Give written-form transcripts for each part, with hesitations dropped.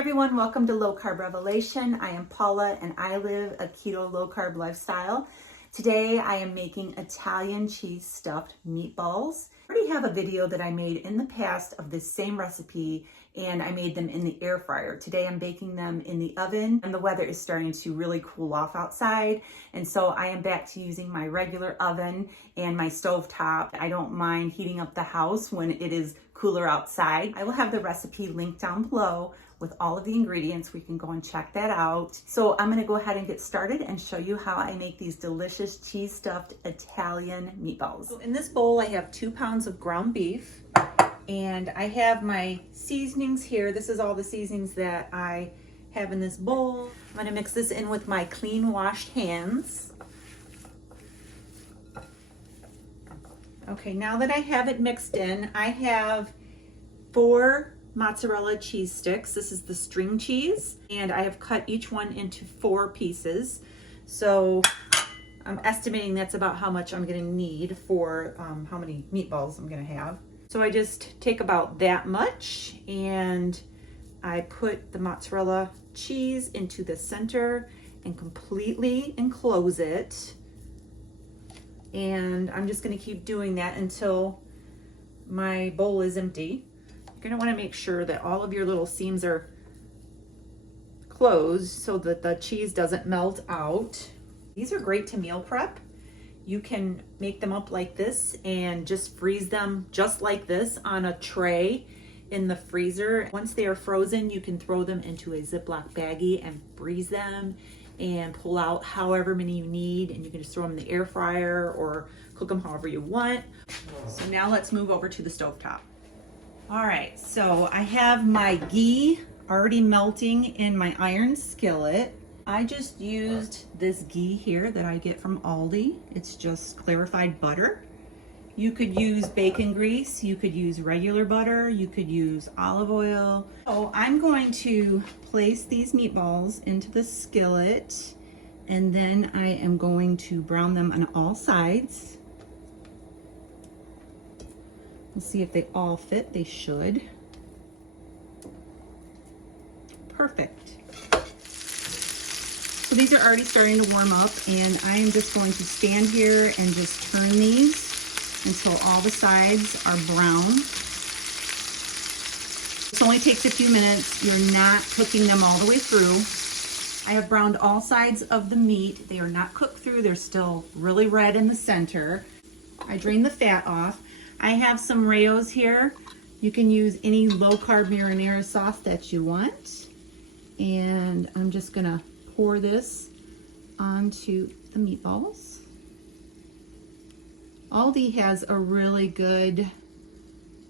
everyone, welcome to Low Carb Revelation. I am Paula and I live a keto low carb lifestyle. Today I am making Italian cheese stuffed meatballs. I already have a video that I made in the past of this same recipe and I made them in the air fryer. Today I'm baking them in the oven and the weather is starting to really cool off outside, and so I am back to using my regular oven and my stove top. I don't mind heating up the house when it is cooler outside. I will have the recipe linked down below with all of the ingredients. We can go and check that out. So I'm gonna go ahead and get started and show you how I make these delicious cheese stuffed Italian meatballs. So in this bowl, I have 2 pounds of ground beef and I have my seasonings here. This is all the seasonings that I have in this bowl. I'm gonna mix this in with my clean washed hands. Okay, now that I have it mixed in, I have 4 mozzarella cheese sticks. This is the string cheese, and I have cut each one into 4 pieces. So I'm estimating that's about how much I'm gonna need for how many meatballs I'm gonna have. So I just take about that much and I put the mozzarella cheese into the center and completely enclose it. And I'm just gonna keep doing that until my bowl is empty. You're gonna wanna make sure that all of your little seams are closed so that the cheese doesn't melt out. These are great to meal prep. You can make them up like this and just freeze them just like this on a tray in the freezer. Once they are frozen, you can throw them into a Ziploc baggie and freeze them and pull out however many you need, and you can just throw them in the air fryer or cook them however you want. So now let's move over to the stovetop. All right, so I have my ghee already melting in my iron skillet. I just used this ghee here that I get from Aldi. It's just clarified butter. You could use bacon grease, you could use regular butter, you could use olive oil. So I'm going to place these meatballs into the skillet, and then I am going to brown them on all sides. We'll see if they all fit. They should. Perfect. So these are already starting to warm up, and I am just going to stand here and just turn these until all the sides are brown. This only takes a few minutes. You're not cooking them all the way through. I have browned all sides of the meat. They are not cooked through. They're still really red in the center. I drained the fat off. I have some Rayos here. You can use any low-carb marinara sauce that you want. And I'm just gonna pour this onto the meatballs. Aldi has a really good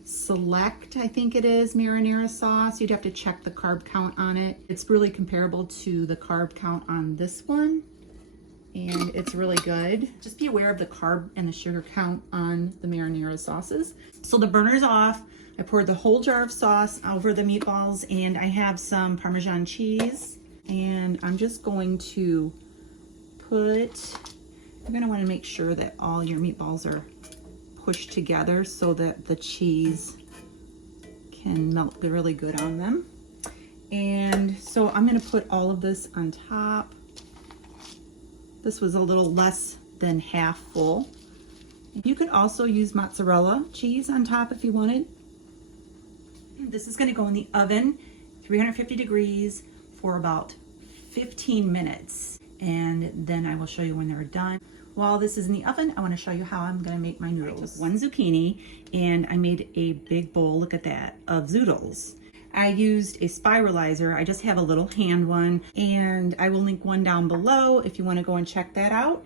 Select, I think it is, marinara sauce. You'd have to check the carb count on it. It's really comparable to the carb count on this one, and it's really good. Just be aware of the carb and the sugar count on the marinara sauces. So the burner's off. I poured the whole jar of sauce over the meatballs, and I have some Parmesan cheese, and I'm just going to you're gonna wanna make sure that all your meatballs are pushed together so that the cheese can melt really good on them. And so I'm gonna put all of this on top. This was a little less than half full. You could also use mozzarella cheese on top if you wanted. This is gonna go in the oven, 350 degrees for about 15 minutes. And then I will show you when they're done. While this is in the oven, I wanna show you how I'm gonna make my noodles. I took 1 zucchini and I made a big bowl, look at that, of zoodles. I used a spiralizer. I just have a little hand one, and I will link one down below if you wanna go and check that out.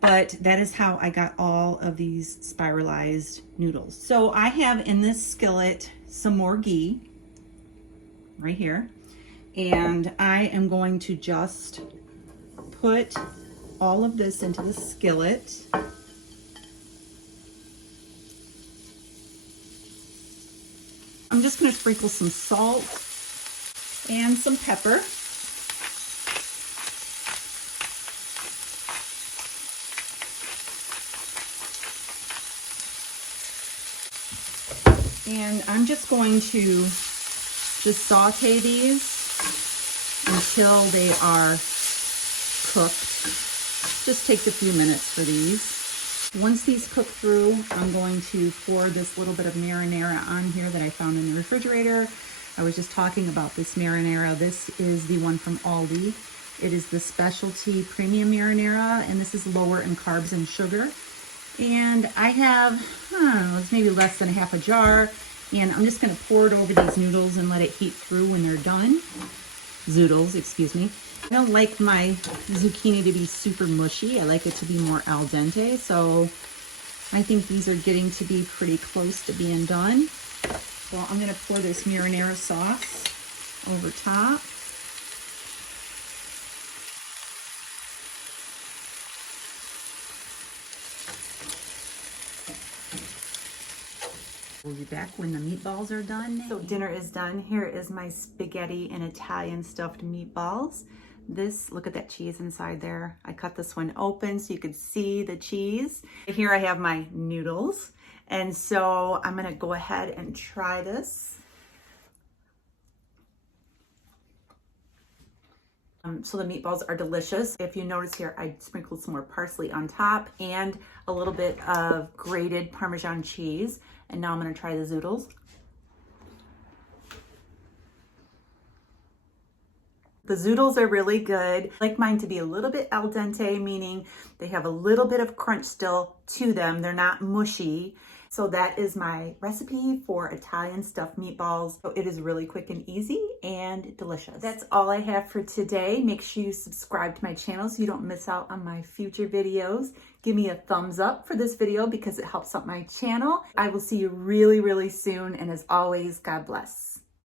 But that is how I got all of these spiralized noodles. So I have in this skillet some more ghee right here, and I am going to just put all of this into the skillet. I'm just going to sprinkle some salt and some pepper. And I'm just going to just saute these until they are cooked. Just takes a few minutes for these. Once these cook through, I'm going to pour this little bit of marinara on here that I found in the refrigerator. I was just talking about this marinara. This is the one from Aldi. It is the specialty premium marinara, and this is lower in carbs and sugar. And I have, it's maybe less than a half a jar, and I'm just gonna pour it over these noodles and let it heat through when they're done. Zoodles, excuse me. I don't like my zucchini to be super mushy. I like it to be more al dente, so I think these are getting to be pretty close to being done. So I'm gonna pour this marinara sauce over top. We'll be back when the meatballs are done. So dinner is done. Here is my spaghetti and Italian stuffed meatballs. This, look at that cheese inside there. I cut this one open so you could see the cheese. Here I have my noodles. And so I'm gonna go ahead and try this. So the meatballs are delicious. If you notice here, I sprinkled some more parsley on top and a little bit of grated Parmesan cheese. And now I'm gonna try the zoodles. The zoodles are really good. I like mine to be a little bit al dente, meaning they have a little bit of crunch still to them. They're not mushy. So that is my recipe for Italian stuffed meatballs. So it is really quick and easy and delicious. That's all I have for today. Make sure you subscribe to my channel so you don't miss out on my future videos. Give me a thumbs up for this video because it helps out my channel. I will see you really, really soon. And as always, God bless.